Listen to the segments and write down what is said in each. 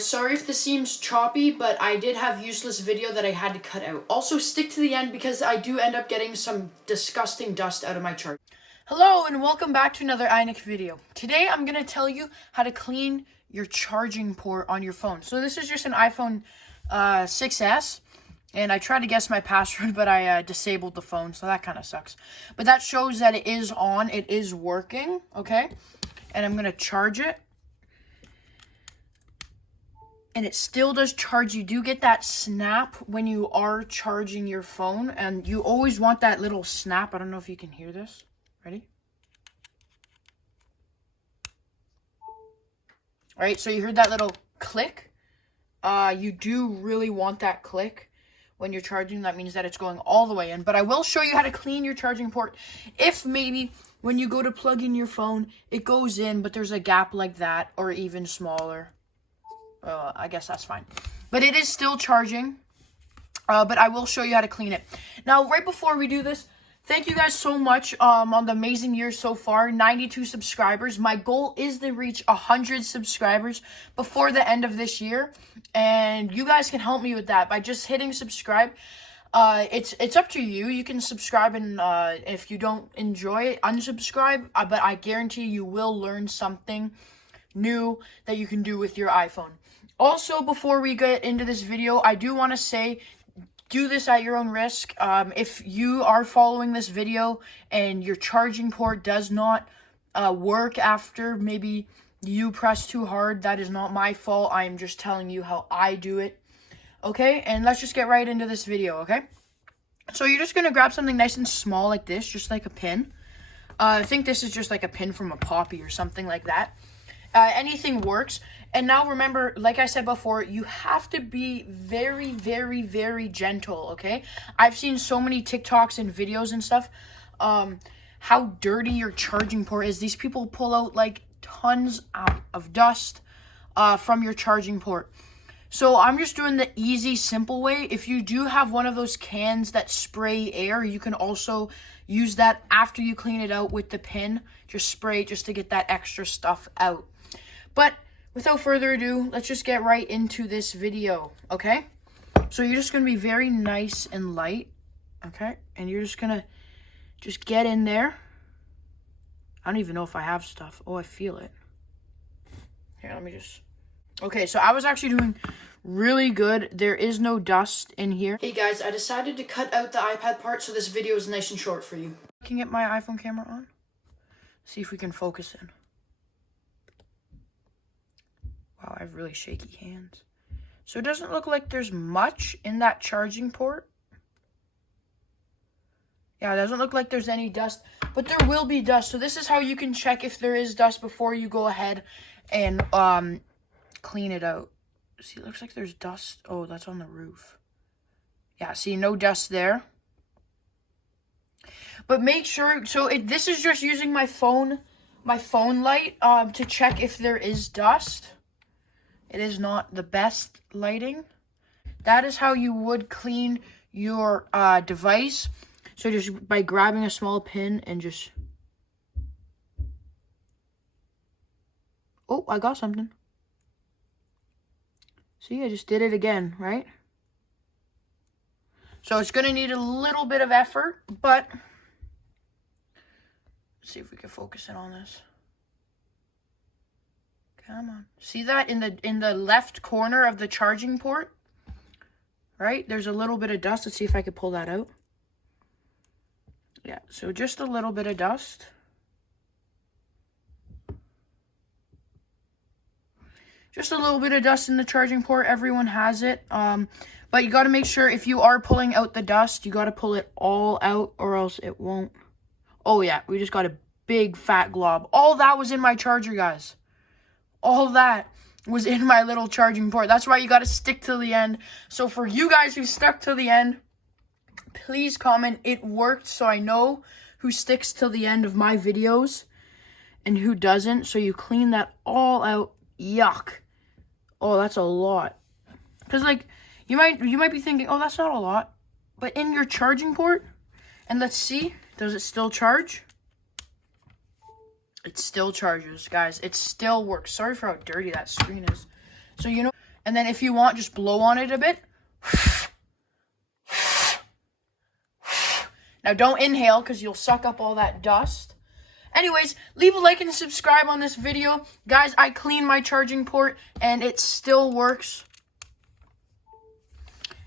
guys, sorry if this seems choppy, but I did have useless video that I had to cut out. Also, stick to the end because I do end up getting some disgusting dust out of my charger. Hello and welcome back to another iNick video. Today I'm going to tell you how to clean your charging port on your phone. So this is just an iPhone 6S, and I tried to guess my password, but I disabled the phone, so that kind of sucks. But that shows that it is on, it is working, okay? And I'm going to charge it. And it still does charge. You do get that snap when you are charging your phone, and you always want that little snap. I don't know if you can hear this. Ready? All right, so you heard that little click. You do really want that click when you're charging. That means that it's going all the way in. But I will show you how to clean your charging port if maybe when you go to plug in your phone, it goes in, but there's a gap like that or even smaller. I guess that's fine. But it is still charging. But I will show you how to clean it. Now, right before we do this, thank you guys so much on the amazing year so far. 92 subscribers. My goal is to reach 100 subscribers before the end of this year. And you guys can help me with that by just hitting subscribe. It's up to you. You can subscribe, and if you don't enjoy it, unsubscribe. But I guarantee you will learn something new that you can do with your iPhone. Also, before we get into this video, I do want to say, do this at your own risk. If you are following this video and your charging port does not work after maybe you press too hard, that is not my fault. I am just telling you how I do it. Okay, and let's just get right into this video, okay? So you're just going to grab something nice and small like this, just like a pin. I think this is just like a pin from a Poppy or something like that. Anything works. And now remember, like I said before, you have to be very, very, very gentle, okay? I've seen so many TikToks and videos and stuff, how dirty your charging port is. These people pull out like tons of dust from your charging port. So I'm just doing the easy, simple way. If you do have one of those cans that spray air, you can also use that after you clean it out with the pin. Just spray it just to get that extra stuff out. But without further ado, let's just get right into this video, okay? So you're just going to be very nice and light, okay? And you're just going to just get in there. I don't even know if I have stuff. Oh, I feel it. Here, let me just... Okay, so I was actually doing really good. There is no dust in here. Hey guys, I decided to cut out the iPad part so this video is nice and short for you. I can get my iPhone camera on. See if we can focus in. Wow, I have really shaky hands. So it doesn't look like there's much in that charging port. Yeah, it doesn't look like there's any dust, but there will be dust. So this is how you can check if there is dust before you go ahead and clean it out. See, it looks like there's dust. Oh, that's on the roof. Yeah, see, no dust there. But make sure, so this is just using my phone light to check if there is dust. It is not the best lighting. That is how you would clean your device. So just by grabbing a small pin and just... Oh, I got something. See, I just did it again, right? So it's going to need a little bit of effort, but let's see if we can focus in on this. Come on. See that in the left corner of the charging port? Right? There's a little bit of dust. Let's see if I can pull that out. Yeah, so just a little bit of dust. Just a little bit of dust in the charging port. Everyone has it. But you got to make sure if you are pulling out the dust, you got to pull it all out or else it won't. Oh, yeah. We just got a big fat glob. All that was in my charger, guys. All that was in my little charging port. That's why you got to stick to the end. So for you guys who stuck to the end, please comment. It worked, so I know who sticks to the end of my videos and who doesn't. So you clean that all out. Yuck. Oh, that's a lot. Because, like, you might be thinking, oh, that's not a lot. But in your charging port, and let's see, does it still charge? It still charges, guys. It still works. Sorry for how dirty that screen is. So, you know, And then if you want, just blow on it a bit. Now don't inhale because you'll suck up all that dust. Anyways, leave a like and subscribe on this video. Guys, I cleaned my charging port and it still works.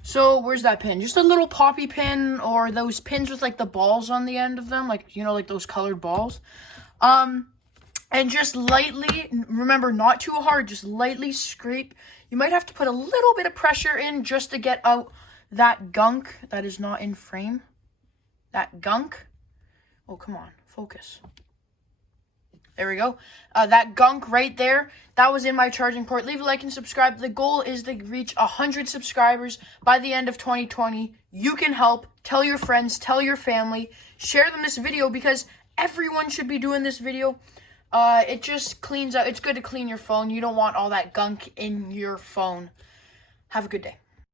So, where's that pin? Just a little poppy pin, or those pins with like the balls on the end of them, like, you know, like those colored balls. And just lightly, remember, not too hard, just lightly scrape. You might have to put a little bit of pressure in just to get out that gunk that is not in frame. That gunk. Oh, come on, focus. There we go. That gunk right there, that was in my charging port. Leave a like and subscribe. The goal is to reach 100 subscribers by the end of 2020. You can help. Tell your friends. Tell your family. Share them this video because everyone should be doing this video. It just cleans out. It's good to clean your phone. You don't want all that gunk in your phone. Have a good day.